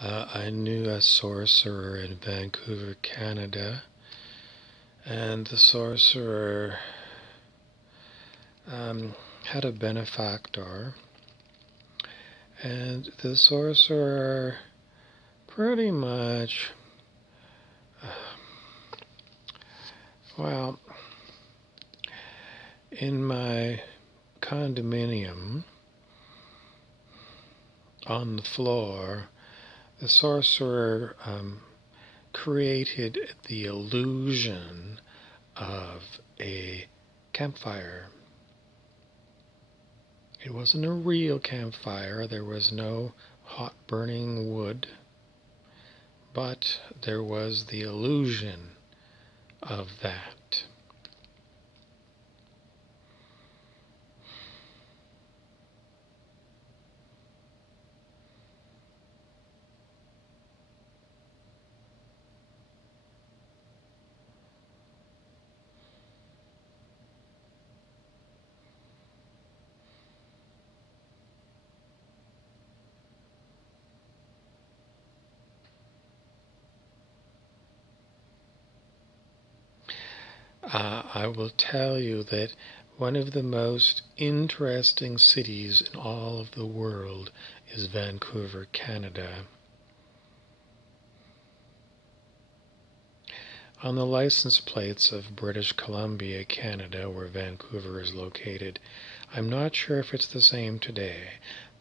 I knew a sorcerer in Vancouver, Canada, and the sorcerer had a benefactor, and the sorcerer pretty much, well, in my condominium, on the floor, the sorcerer created the illusion of a campfire. It wasn't a real campfire. There was no hot burning wood, but there was the illusion of that. I will tell you that one of the most interesting cities in all of the world is Vancouver, Canada. On the license plates of British Columbia, Canada, where Vancouver is located, I'm not sure if it's the same today,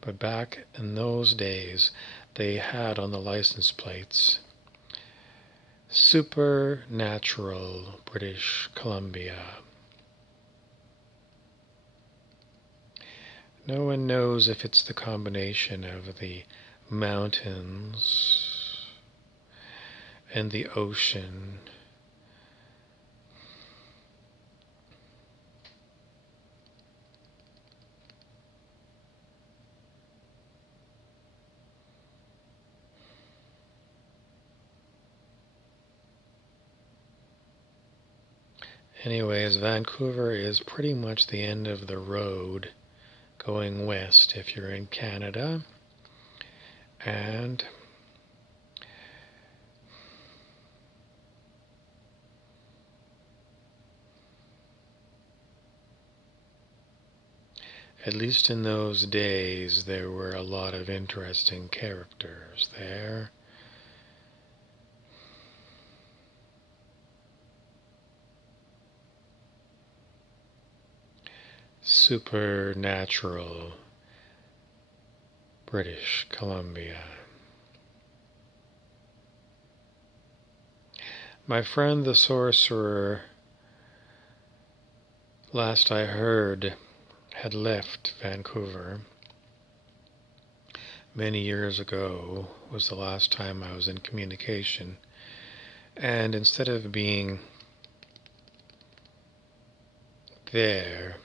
but back in those days, they had on the license plates Supernatural British Columbia. No one knows if it's the combination of the mountains and the ocean. Anyways, Vancouver is pretty much the end of the road going west if you're in Canada. And at least in those days, there were a lot of interesting characters there. Supernatural British Columbia. My friend the sorcerer, last I heard, had left Vancouver. Many years ago was the last time I was in communication. And instead of being there,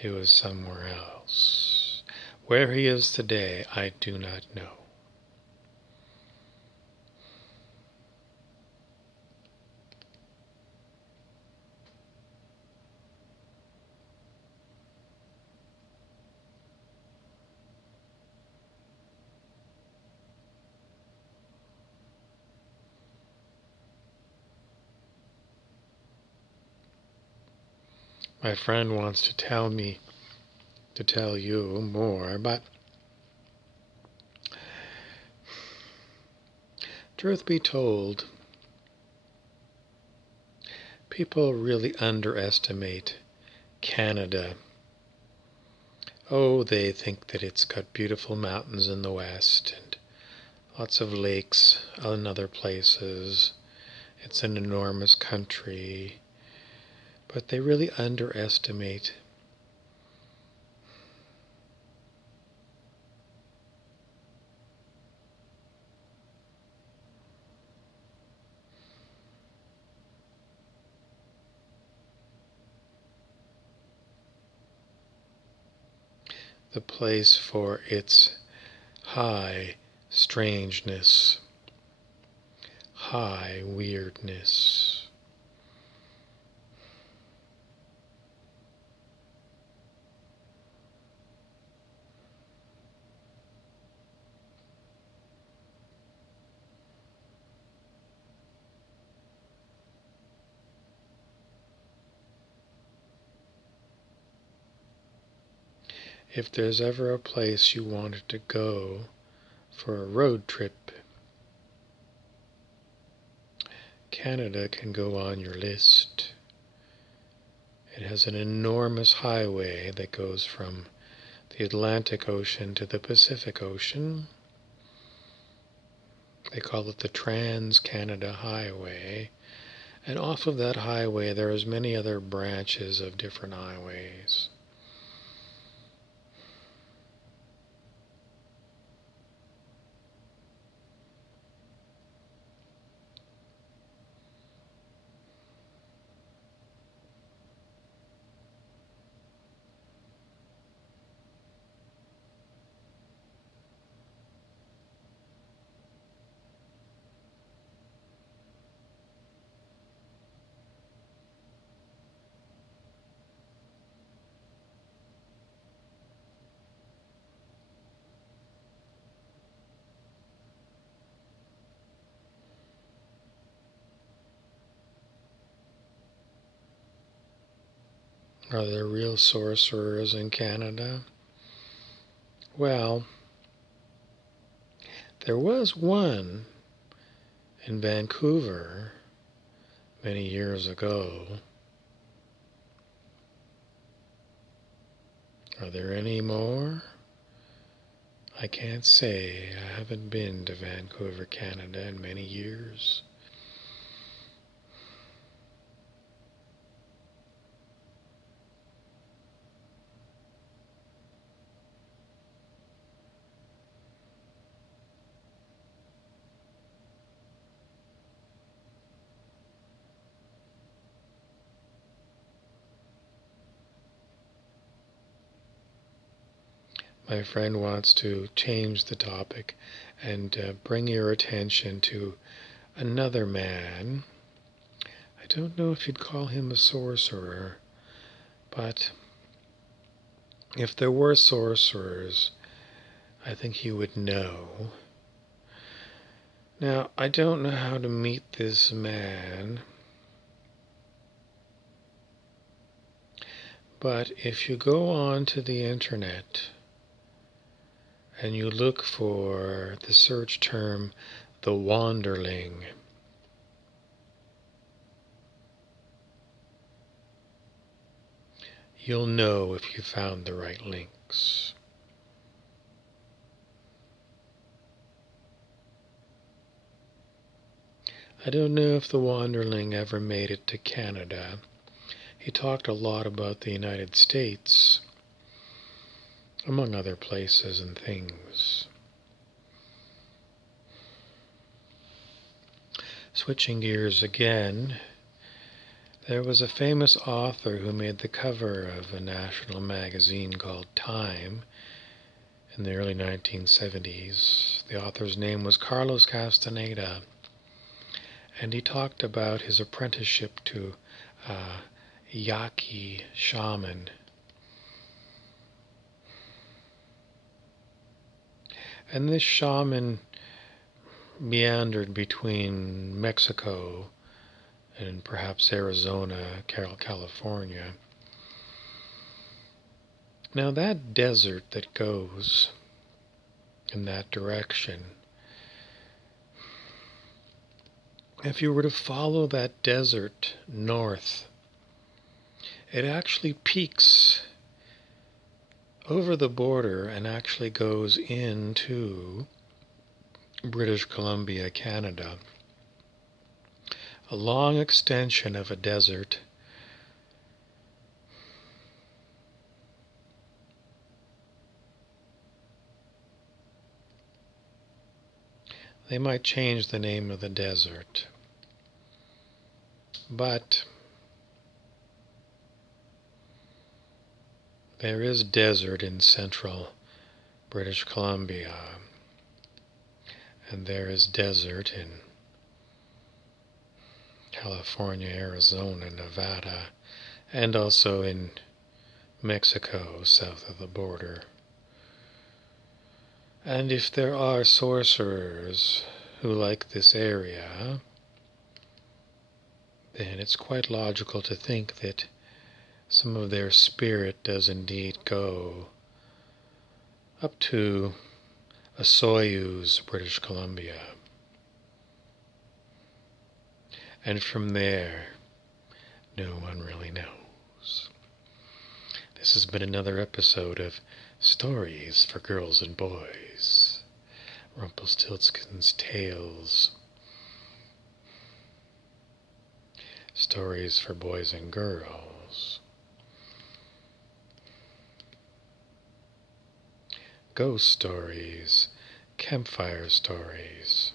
he was somewhere else. Where he is today, I do not know. My friend wants to tell you more, but truth be told, people really underestimate Canada. Oh, they think that it's got beautiful mountains in the west and lots of lakes in other places. It's an enormous country. But they really underestimate the place for its high strangeness, high weirdness. if there's ever a place you wanted to go for a road trip, Canada can go on your list. It has an enormous highway that goes from the Atlantic Ocean to the Pacific Ocean. They call it the Trans-Canada Highway. And off of that highway there are many other branches of different highways. Are there real sorcerers in Canada? Well, there was one in Vancouver many years ago. Are there any more? I can't say. I haven't been to Vancouver, Canada in many years. My friend wants to change the topic and bring your attention to another man. I don't know if you'd call him a sorcerer, but if there were sorcerers, I think he would know. Now, I don't know how to meet this man, but if you go on to the internet and you look for the search term, the Wanderling, you'll know if you found the right links. I don't know if the Wanderling ever made it to Canada. He talked a lot about the United States, among other places and things. Switching gears again, there was a famous author who made the cover of a national magazine called Time in the early 1970s. The author's name was Carlos Castaneda, and he talked about his apprenticeship to a Yaqui shaman. And this shaman meandered between Mexico and perhaps Arizona, California. Now that desert that goes in that direction, if you were to follow that desert north, it actually peaks over the border and actually goes into British Columbia, Canada. A long extension of a desert. They might change the name of the desert, but there is desert in central British Columbia, and there is desert in California, Arizona, Nevada, and also in Mexico, south of the border. And if there are sorcerers who like this area, then it's quite logical to think that some of their spirit does indeed go up to a Soyuz, British Columbia. And from there, no one really knows. This has been another episode of Stories for Girls and Boys. Rumpelstiltskin's Tales. Stories for Boys and Girls. Ghost stories. Campfire stories.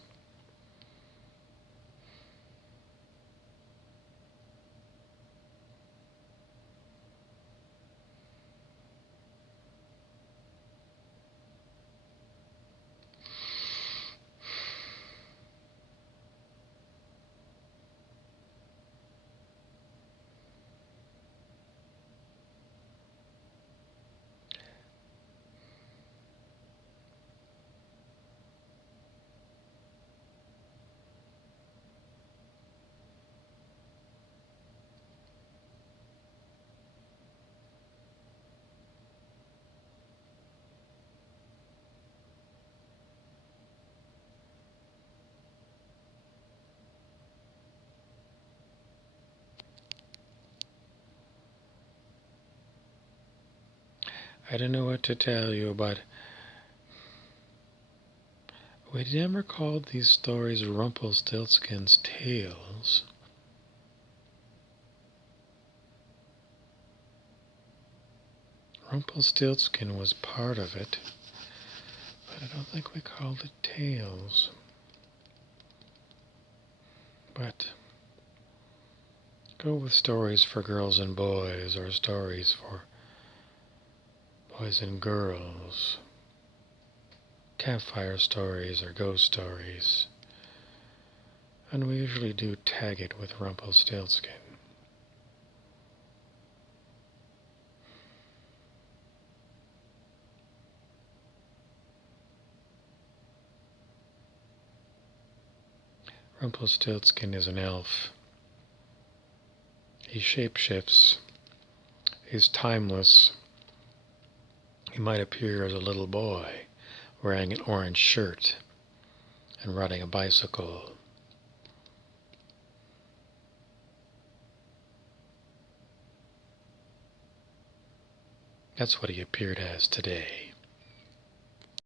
I don't know what to tell you, but we never called these stories Rumpelstiltskin's Tales. Rumpelstiltskin was part of it, but I don't think we called it Tales. But go with stories for girls and boys, or stories for boys and girls. Campfire stories or ghost stories. And we usually do tag it with Rumpelstiltskin. Rumpelstiltskin is an elf. He shapeshifts. He's timeless. He might appear as a little boy, wearing an orange shirt and riding a bicycle. That's what he appeared as today.